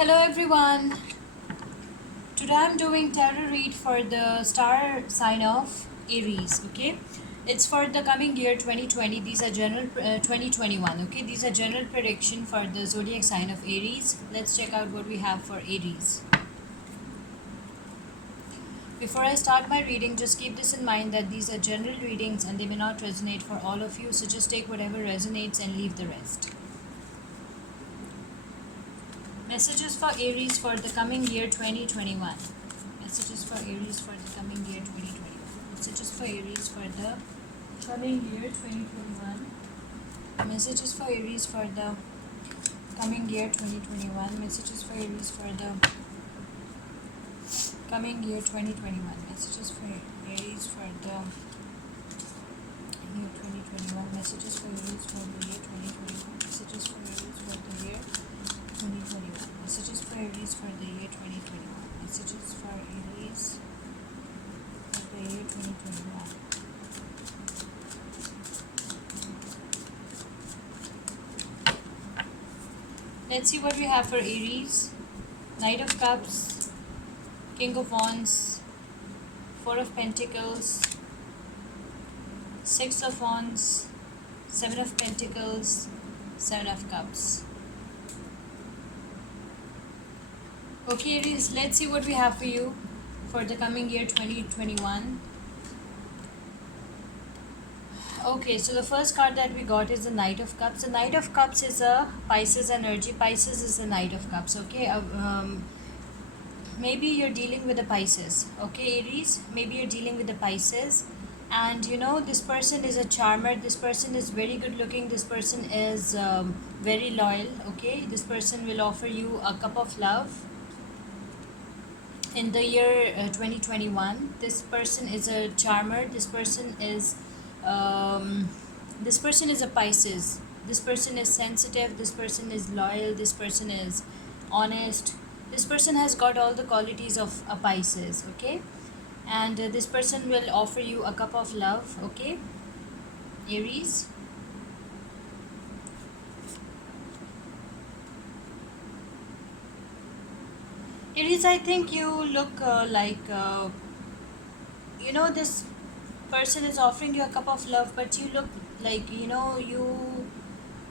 Hello everyone. Today I'm doing tarot read for the star sign of Aries. Okay, it's for the coming year 2020. These are general 2021. Okay, these are general prediction for the zodiac sign of Aries. Let's check out what we have for Aries. Before I start my reading, just keep this in mind that these are general readings and they may not resonate for all of you. So just take whatever resonates and leave the rest. Messages for Aries for the coming year 2021. Messages for Aries for the coming year 2021. Messages for Aries for the coming year 2021. Messages for Aries for the coming year 2021. Messages for Aries for the coming year 2021. Messages for Aries for the year 2021. Messages for Aries for the year 2021. Messages for Aries for the year 2021. Messages for Aries for the year 2021. Messages for Aries for the year 2021. Let's see what we have for Aries. Knight of Cups, King of Wands, Four of Pentacles, Six of Wands, Seven of Pentacles, Seven of Cups. Okay Aries, let's see what we have for you for the coming year 2021. Okay, so the first card that we got is the Knight of Cups. The Knight of Cups is a Pisces energy. Pisces is the Knight of Cups. Okay, maybe you're dealing with a Pisces. Okay, Aries, maybe you're dealing with a Pisces, and you know this person is a charmer. This person is very good looking. This person is very loyal. Okay, this person will offer you a cup of love in the year 2021. This person is a charmer. This person is a Pisces. This person is sensitive. This person is loyal. This person is honest. This person has got all the qualities of a Pisces. Okay, and this person will offer you a cup of love. Okay, Aries. Aries, I think you look you know, this person is offering you a cup of love, but you look like, you know, you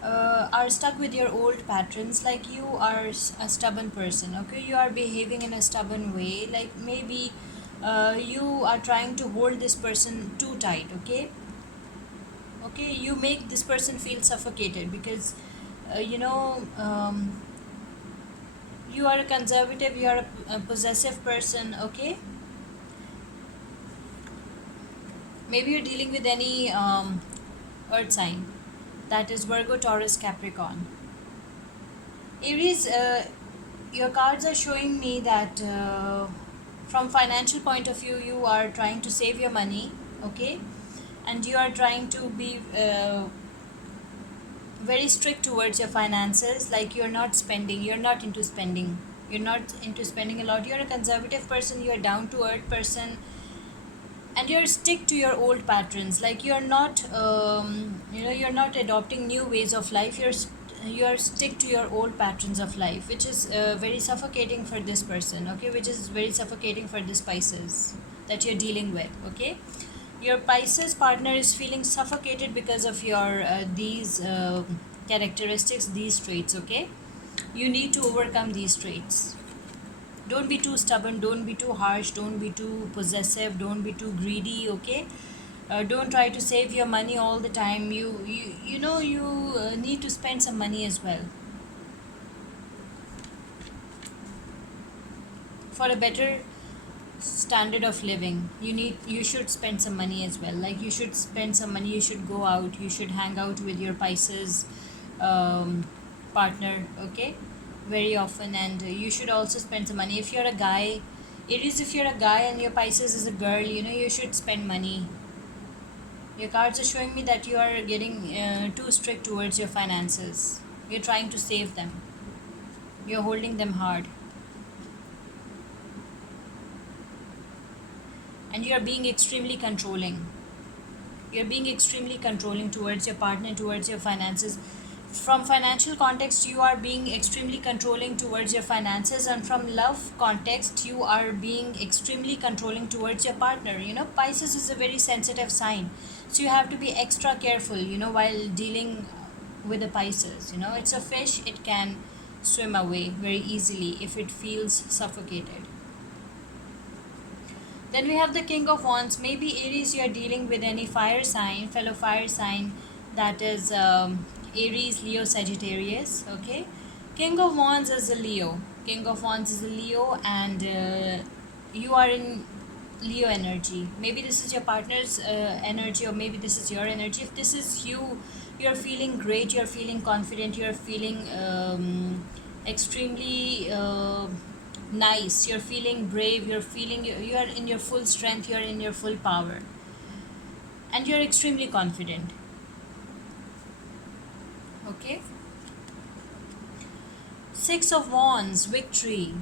are stuck with your old patterns. Like you are a stubborn person. Okay, you are behaving in a stubborn way. Like maybe you are trying to hold this person too tight. Okay, you make this person feel suffocated because you know, you are a conservative, you are a possessive person. Okay, maybe you're dealing with any earth sign, that is Virgo, Taurus, Capricorn. Aries, your cards are showing me that from financial point of view you are trying to save your money. Okay, and you are trying to be very strict towards your finances. Like you're not spending, you're not into spending, you're not into spending a lot. You're a conservative person, you're down to earth person, and you're stick to your old patterns. Like you're not you know, you're not adopting new ways of life. You're stick to your old patterns of life, which is very suffocating for this person. Okay, which is very suffocating for this Pisces that you're dealing with. Okay, your Pisces partner is feeling suffocated because of your these characteristics, these traits. Okay, you need to overcome these traits. Don't be too stubborn, don't be too harsh, don't be too possessive, don't be too greedy. Okay, don't try to save your money all the time. You know, you need to spend some money as well for a better standard of living. You should spend some money as well. Like you should spend some money, you should go out, you should hang out with your Pisces partner. Okay, very often. And you should also spend some money. If you're a guy, it is, if you're a guy and your Pisces is a girl, you know, you should spend money. Your cards are showing me that you are getting too strict towards your finances. You're trying to save them, you're holding them hard, and you're being extremely controlling. You're being extremely controlling towards your partner, towards your finances. From financial context, you are being extremely controlling towards your finances, and from love context, you are being extremely controlling towards your partner. Pisces is a very sensitive sign, so you have to be extra careful, while dealing with the Pisces. It's a fish, it can swim away very easily if it feels suffocated. Then we have the King of Wands. Maybe Aries, you are dealing with any fire sign, fellow fire sign, that is Aries, Leo, Sagittarius. Okay, King of Wands is a Leo. King of Wands is a Leo, and you are in Leo energy. Maybe this is your partner's energy, or maybe this is your energy. If this is you, you're feeling great, you're feeling confident, you're feeling extremely nice, you're feeling brave, you're feeling you are in your full strength, you're in your full power, and you're extremely confident. Okay, Six of Wands, victory.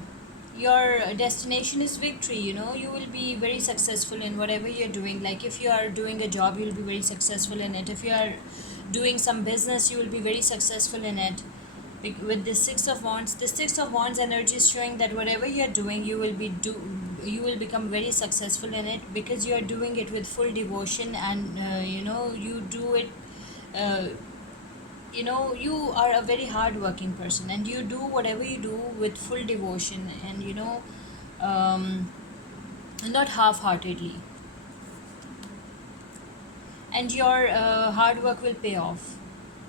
Your destination is victory. You will be very successful in whatever you're doing. Like if you are doing a job, you'll be very successful in it. If you are doing some business, you will be very successful in it. With the Six of Wands energy is showing that whatever you're doing, you will become very successful in it, because you are doing it with full devotion, and you do it uh, you are a very hard working person, and you do whatever you do with full devotion, and um, not half heartedly, and your hard work will pay off.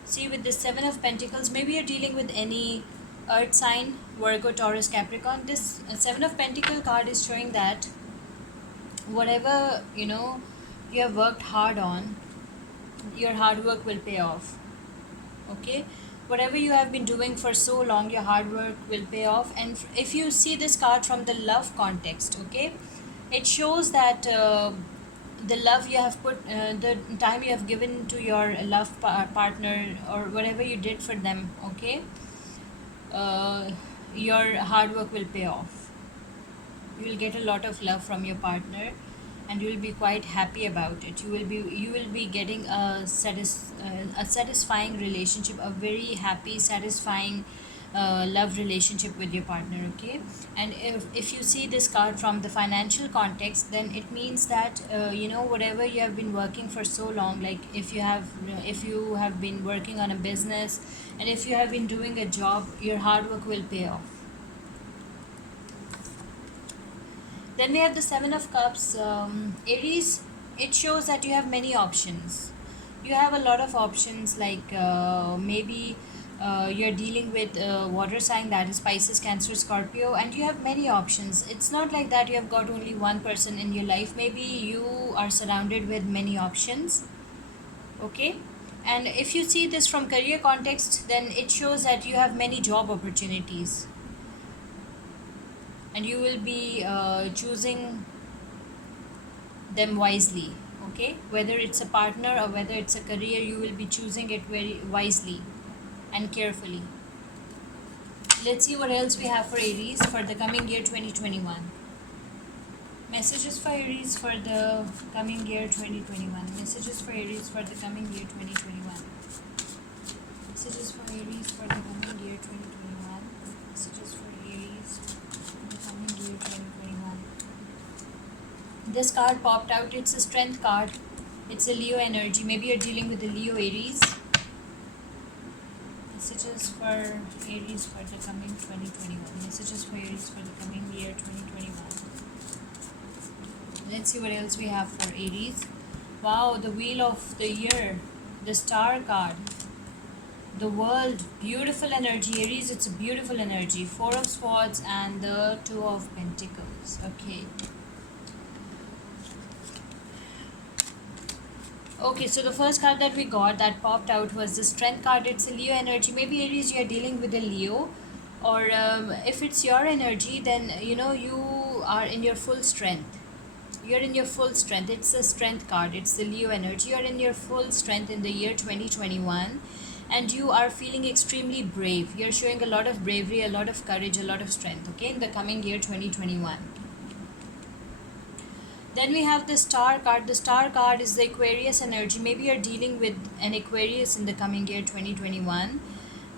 See, with the Seven of Pentacles, maybe you're dealing with any earth sign, Virgo, Taurus, Capricorn. This Seven of Pentacle card is showing that whatever you have worked hard on, your hard work will pay off. Okay, whatever you have been doing for so long, your hard work will pay off. And if you see this card from the love context, okay, it shows that the love you have put, the time you have given to your partner, or whatever you did for them, okay, your hard work will pay off. You will get a lot of love from your partner, and you will be quite happy about it. You will be getting a satisfying relationship, a very happy, satisfying love relationship with your partner. Okay, and if you see this card from the financial context, then it means that whatever you have been working for so long, like if you have been working on a business, and if you have been doing a job, your hard work will pay off. Then we have the Seven of Cups. Aries, it shows that you have many options. You have a lot of options, like maybe you're dealing with water sign, that is Pisces, Cancer, Scorpio, and you have many options. It's not like that you have got only one person in your life. Maybe you are surrounded with many options. Okay, and if you see this from career context, then it shows that you have many job opportunities, and you will be choosing them wisely. Okay, whether it's a partner or whether it's a career, you will be choosing it very wisely and carefully. Let's see what else we have for Aries for the coming year 2021. Messages for Aries for the coming year 2021. Messages for Aries for the coming year 2021. Messages for Aries for the coming year 2021. Messages for Aries for the coming year 2021. This card popped out. It's a strength card. It's a Leo energy. Maybe you're dealing with the Leo Aries. Messages for Aries for the coming 2021. Messages for Aries for the coming year 2021. Let's see what else we have for Aries. Wow, the Wheel of the Year. The Star card. The World. Beautiful energy. Aries, it's a beautiful energy. Four of Swords and the Two of Pentacles. Okay. Okay, so the first card that we got that popped out was the Strength card. It's a Leo energy. Maybe Aries, you are dealing with a Leo, or if it's your energy, then you are in your full strength. You're in your full strength. It's a Strength card. It's the Leo energy. You're in your full strength in the year 2021, and you are feeling extremely brave. You're showing a lot of bravery, a lot of courage, a lot of strength. Okay, in the coming year 2021. Then we have the star card. The star card is the Aquarius energy. Maybe you're dealing with an Aquarius in the coming year 2021.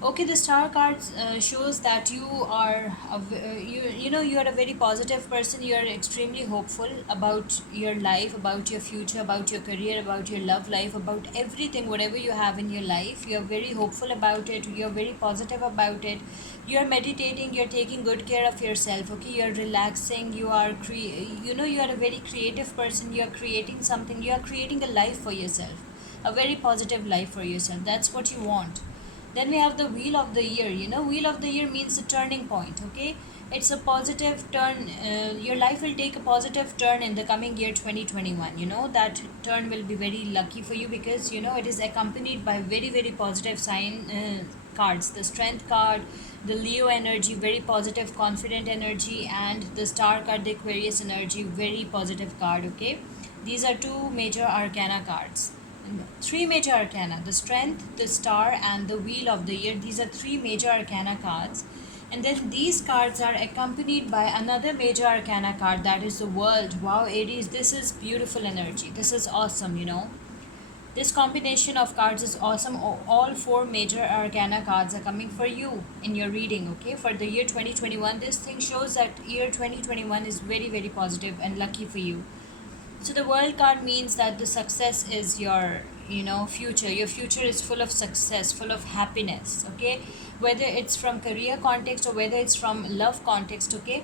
Okay, the star card shows that you are you are a very positive person. You are extremely hopeful about your life, about your future, about your career, about your love life, about everything, whatever you have in your life. You are very hopeful about it. You are very positive about it. You are meditating. You are taking good care of yourself. Okay, you are relaxing. You are a very creative person. You are creating something. You are creating a life for yourself, a very positive life for yourself. That's what you want. Then we have the wheel of the year. Wheel of the year means the turning point. Okay, it's a positive turn. Your life will take a positive turn in the coming year 2021. That turn will be very lucky for you, because it is accompanied by very very positive sign cards. The strength card, the Leo energy, very positive confident energy, and the star card, the Aquarius energy, very positive card. Okay, these are two major arcana cards. Three major arcana: the strength, the star, and the wheel of the year. These are three major arcana cards. And then these cards are accompanied by another major arcana card, that is the world. Wow, Aries, this is beautiful energy. This is awesome. This combination of cards is awesome. All four major arcana cards are coming for you in your reading. Okay, for the year 2021, this thing shows that year 2021 is very very positive and lucky for you. So the world card means that the success is your future. Your future is full of success, full of happiness. Okay, whether it's from career context or whether it's from love context. Okay,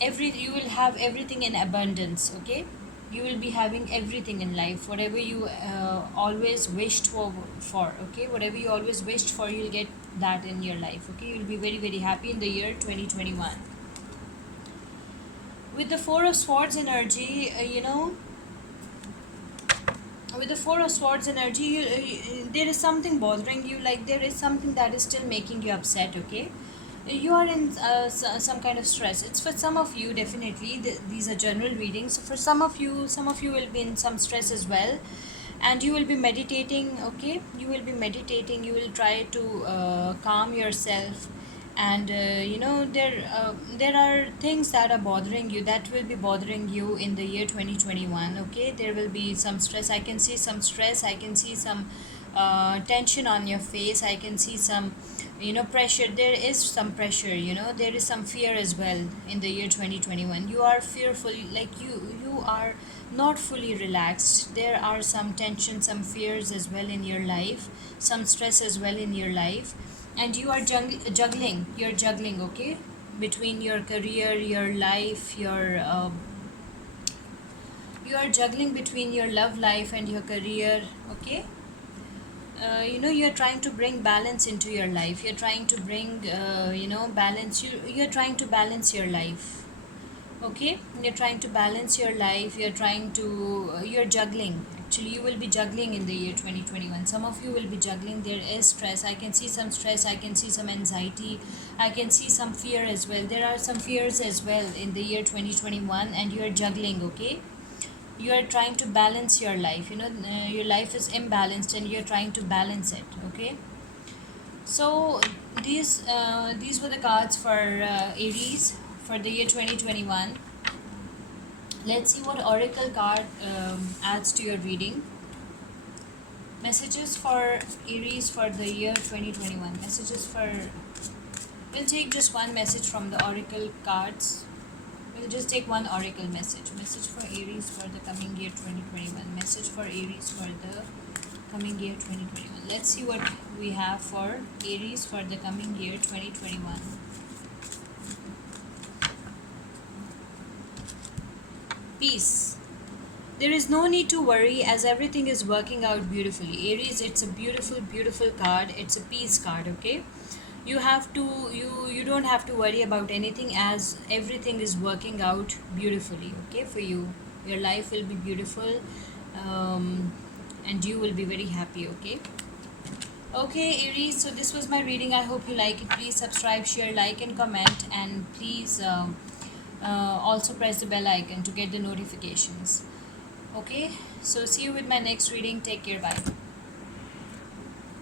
you will have everything in abundance. Okay, you will be having everything in life, whatever you always wished for. Okay, whatever you always wished for, you'll get that in your life. Okay, you'll be very very happy in the year 2021. With the Four of Swords energy, with the Four of Swords energy, there is something bothering you. Like, there is something that is still making you upset. Okay, you are in some kind of stress. It's for some of you, definitely. These are general readings. So for some of you will be in some stress as well, and you will be meditating. Okay, you will be meditating. You will try to calm yourself, and there are things that are bothering you, that will be bothering you in the year 2021. Okay, there will be some stress. I can see some stress. I can see some tension on your face. I can see some pressure. There is some pressure. There is some fear as well in the year 2021. You are fearful, like you are not fully relaxed. There are some tension, some fears as well in your life, some stress as well in your life. And you are juggling. Okay, between your career, your life, you are juggling between your love life and your career. Okay, you're trying to bring balance into your life. You're trying to bring balance. You're trying to balance your life. Okay, you're trying to balance your life. You're juggling. Actually, you will be juggling in the year 2021. Some of you will be juggling. There is stress. I can see some stress. I can see some anxiety. I can see some fear as well. There are some fears as well in the year 2021, and you're juggling. Okay, you are trying to balance your life. Your life is imbalanced, and you're trying to balance it. Okay, so these were the cards for Aries for the year 2021. Let's see what oracle card adds to your reading. Messages for Aries for the year 2021. We'll take just one message from the oracle cards. We'll just take one oracle message. Message for Aries for the coming year 2021. Message for Aries for the coming year 2021. Let's see what we have for Aries for the coming year 2021. Peace. There is no need to worry, as everything is working out beautifully. Aries, it's a beautiful, beautiful card. It's a peace card. Okay, you don't have to worry about anything, as everything is working out beautifully. Okay, for you, your life will be beautiful, and you will be very happy. Okay, Aries, so this was my reading. I hope you like it. Please subscribe, share, like, and comment, and please also press the bell icon to get the notifications. Okay, so see you with my next reading. Take care. Bye.